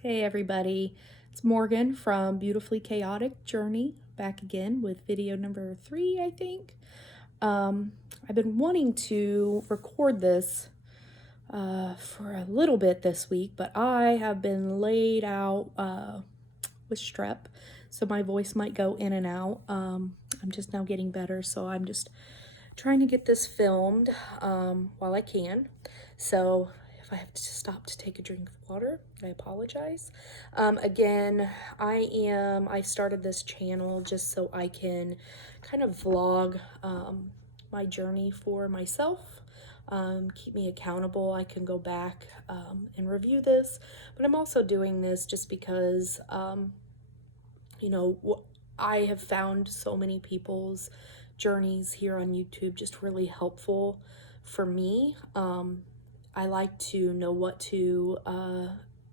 Hey everybody, it's Morgan from Beautifully Chaotic Journey, back again with video number 3, I think. I've been wanting to record this for a little bit this week, but I have been laid out with strep, so my voice might go in and out. I'm just now getting better, so I'm just trying to get this filmed while I can. So if I have to stop to take a drink of water, I apologize. Again, I started this channel just so I can kind of vlog my journey for myself. Keep me accountable. I can go back and review this, but I'm also doing this just because I have found so many people's journeys here on YouTube just really helpful for me. I like to know what to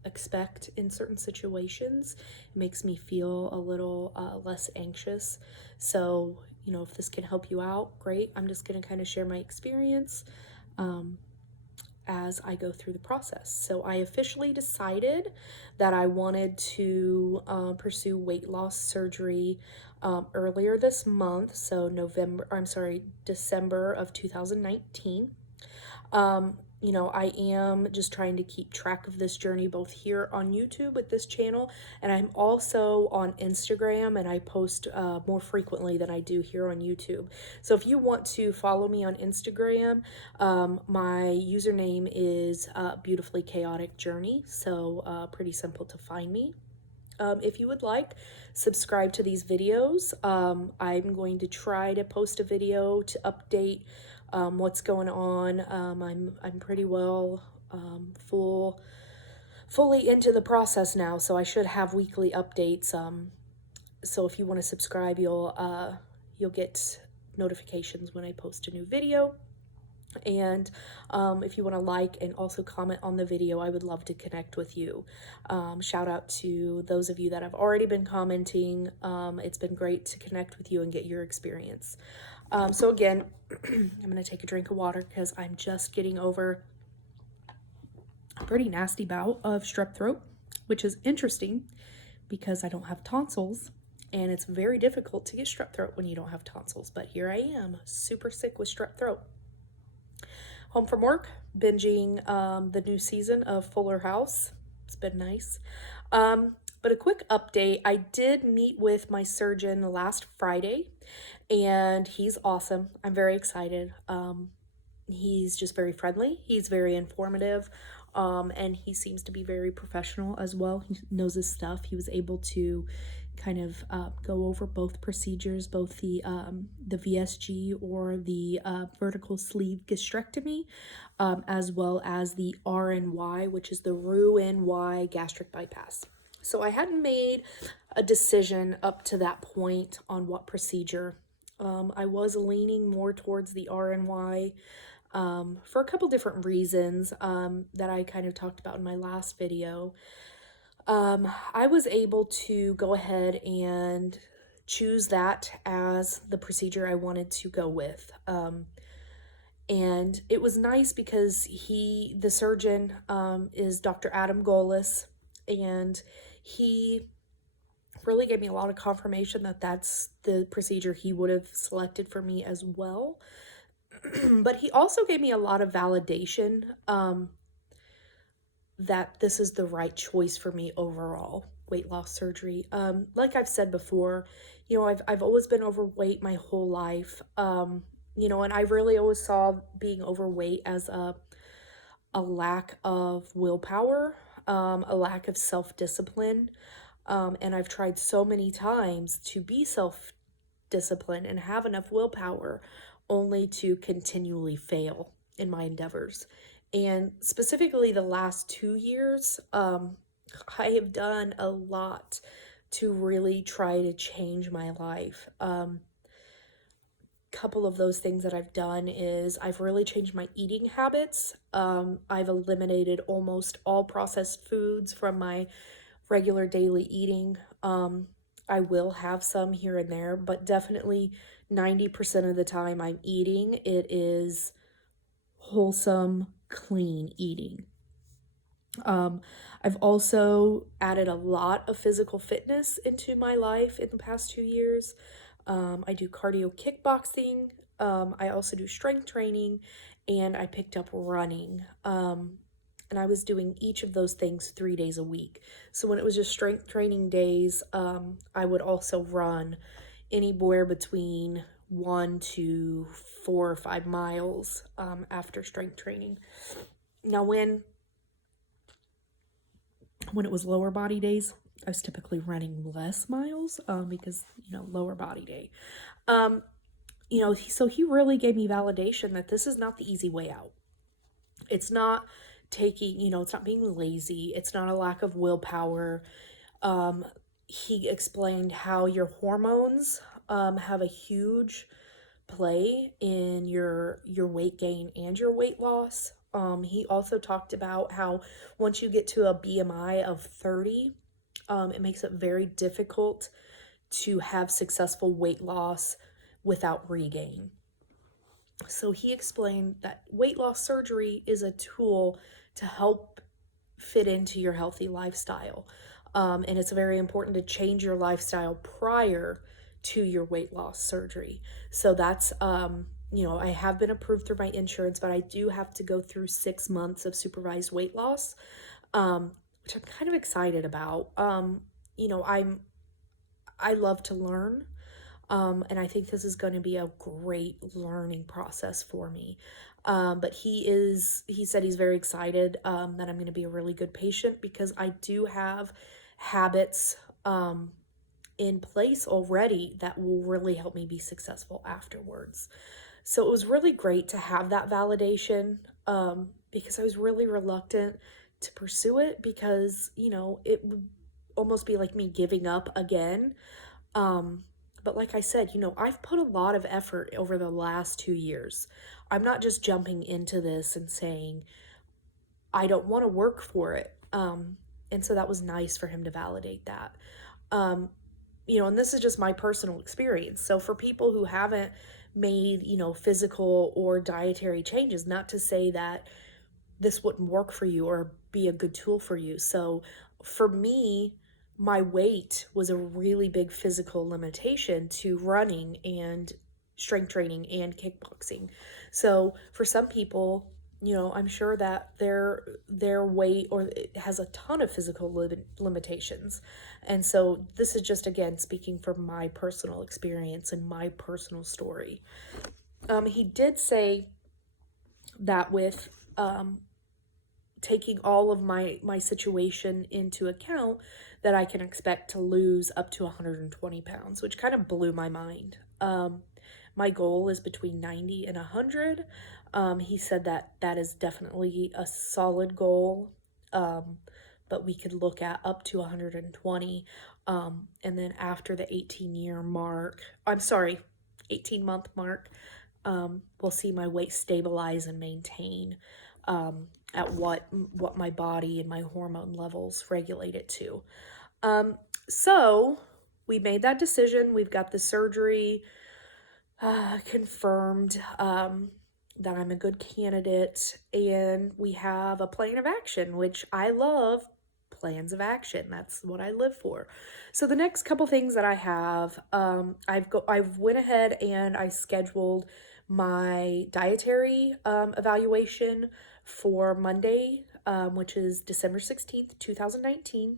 expect in certain situations. It makes me feel a little less anxious. So, if this can help you out, great. I'm just going to kind of share my experience as I go through the process. So I officially decided that I wanted to pursue weight loss surgery earlier this month, so December of 2019. I am just trying to keep track of this journey both here on YouTube with this channel, and I'm also on Instagram, and I post more frequently than I do here on YouTube. So if you want to follow me on Instagram, my username is Beautifully Chaotic Journey, so pretty simple to find me. If you would like, subscribe to these videos. I'm going to try to post a video to update what's going on. I'm pretty well fully into the process now, so I should have weekly updates. So if you want to subscribe, you'll get notifications when I post a new video. And if you want to like and also comment on the video, I would love to connect with you. Shout out to those of you that have already been commenting. It's been great to connect with you and get your experience. So again, I'm going to take a drink of water because I'm just getting over a pretty nasty bout of strep throat, which is interesting because I don't have tonsils. And it's very difficult to get strep throat when you don't have tonsils. But here I am, super sick with strep throat. Home from work, binging the new season of Fuller House. It's been nice. But a quick update, I did meet with my surgeon last Friday, and he's awesome. I'm very excited. He's just very friendly. He's very informative, and he seems to be very professional as well. He knows his stuff. He was able to kind of go over both procedures, both the VSG or the vertical sleeve gastrectomy, as well as the RNY, which is the Roux-en-Y gastric bypass. So I hadn't made a decision up to that point on what procedure. I was leaning more towards the RNY for a couple different reasons that I kind of talked about in my last video. I was able to go ahead and choose that as the procedure I wanted to go with. And it was nice because the surgeon, is Dr. Adam Golis, and he really gave me a lot of confirmation that that's the procedure he would have selected for me as well. But he also gave me a lot of validation that this is the right choice for me overall, weight loss surgery. Like I've said before, I've always been overweight my whole life. And I really always saw being overweight as a lack of willpower, a lack of self-discipline. And I've tried so many times to be self-disciplined and have enough willpower only to continually fail in my endeavors. And specifically the last 2 years, I have done a lot to really try to change my life. Couple of those things that I've done is I've really changed my eating habits. I've eliminated almost all processed foods from my regular daily eating. I will have some here and there, but definitely 90% of the time I'm eating, it is wholesome, clean eating. I've also added a lot of physical fitness into my life in the past 2 years. I do cardio kickboxing. I also do strength training, and I picked up running. And I was doing each of those things 3 days a week. So when it was just strength training days, I would also run anywhere between 1 to 4 or 5 miles after strength training. Now, when it was lower body days, I was typically running less miles because, lower body day. So he really gave me validation that this is not the easy way out. It's not it's not being lazy. It's not a lack of willpower. He explained how your hormones have a huge play in your weight gain and your weight loss. He also talked about how once you get to a BMI of 30, it makes it very difficult to have successful weight loss without regain. So he explained that weight loss surgery is a tool to help fit into your healthy lifestyle. And it's very important to change your lifestyle prior to your weight loss surgery. So that's, I have been approved through my insurance, but I do have to go through 6 months of supervised weight loss, which I'm kind of excited about. I love to learn. And I think this is going to be a great learning process for me. But he said he's very excited that I'm going to be a really good patient because I do have habits in place already that will really help me be successful afterwards. So it was really great to have that validation because I was really reluctant to pursue it because, it would almost be like me giving up again. But like I said, I've put a lot of effort over the last 2 years. I'm not just jumping into this and saying, I don't want to work for it. And so that was nice for him to validate that. And this is just my personal experience. So for people who haven't made, physical or dietary changes, not to say that this wouldn't work for you or be a good tool for you. So for me, my weight was a really big physical limitation to running and strength training and kickboxing. So for some people, I'm sure that their weight or it has a ton of physical limitations. And so this is just, again, speaking from my personal experience and my personal story. He did say that with taking all of my situation into account, that I can expect to lose up to 120 pounds, which kind of blew my mind. My goal is between 90 and 100. He said that is definitely a solid goal, but we could look at up to 120. And then after the 18-month mark, we'll see my weight stabilize and maintain at what my body and my hormone levels regulate it to. So we made that decision. We've got the surgery confirmed that I'm a good candidate, and we have a plan of action, which I love. Plans of action, that's what I live for. So the next couple things that I have, I've went ahead and I scheduled my dietary evaluation for Monday, which is December 16th, 2019,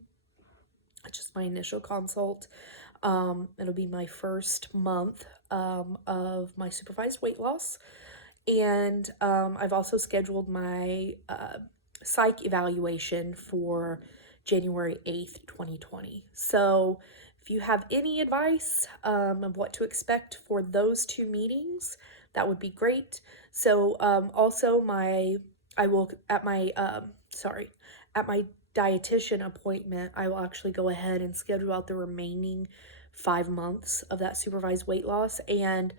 which is my initial consult. It'll be my first month of my supervised weight loss. And I've also scheduled my psych evaluation for January 8th, 2020. So if you have any advice of what to expect for those two meetings, that would be great. So also at my dietitian appointment, I will actually go ahead and schedule out the remaining 5 months of that supervised weight loss. And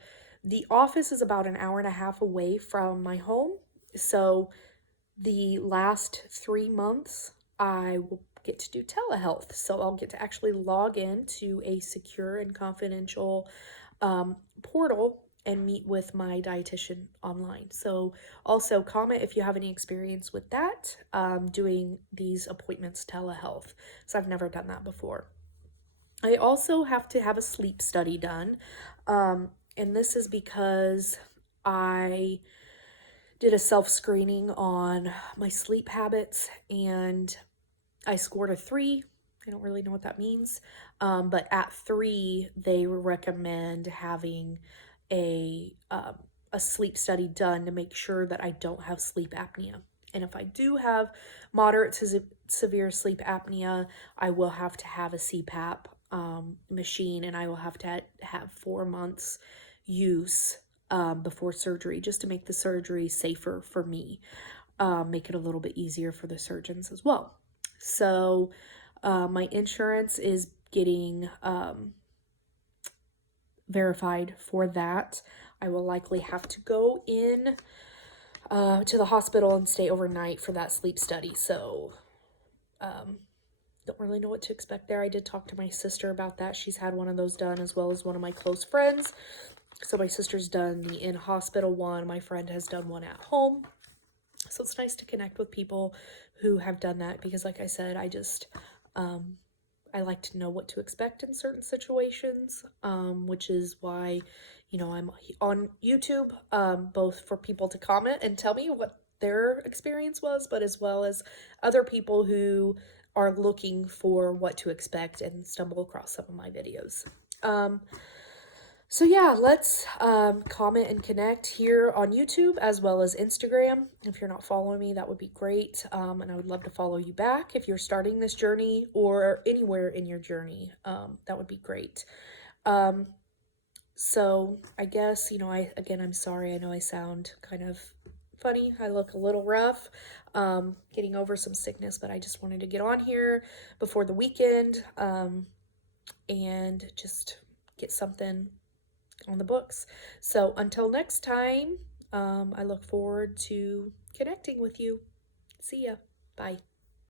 the office is about an hour and a half away from my home. So the last 3 months, I will get to do telehealth. So I'll get to actually log in to a secure and confidential portal and meet with my dietitian online. So also comment if you have any experience with that, doing these appointments telehealth. So I've never done that before. I also have to have a sleep study done. And this is because I did a self-screening on my sleep habits and I scored a 3. I don't really know what that means. But at 3, they recommend having a sleep study done to make sure that I don't have sleep apnea. And if I do have moderate to severe sleep apnea, I will have to have a CPAP machine, and I will have to have 4 months use before surgery, just to make the surgery safer for me, make it a little bit easier for the surgeons as well. So my insurance is getting verified for that. I will likely have to go in to the hospital and stay overnight for that sleep study. So don't really know what to expect there. I did talk to my sister about that. She's had one of those done, as well as one of my close friends. So my sister's done the in-hospital one. My friend has done one at home. So it's nice to connect with people who have done that, because like I said, I like to know what to expect in certain situations, which is why, I'm on YouTube, both for people to comment and tell me what their experience was, but as well as other people who are looking for what to expect and stumble across some of my videos. So yeah, let's comment and connect here on YouTube as well as Instagram. If you're not following me, that would be great. And I would love to follow you back if you're starting this journey or anywhere in your journey. That would be great. So I guess, I'm sorry. I know I sound kind of funny. I look a little rough, getting over some sickness, but I just wanted to get on here before the weekend, and just get something on the books. So until next time, I look forward to connecting with you. See ya. Bye.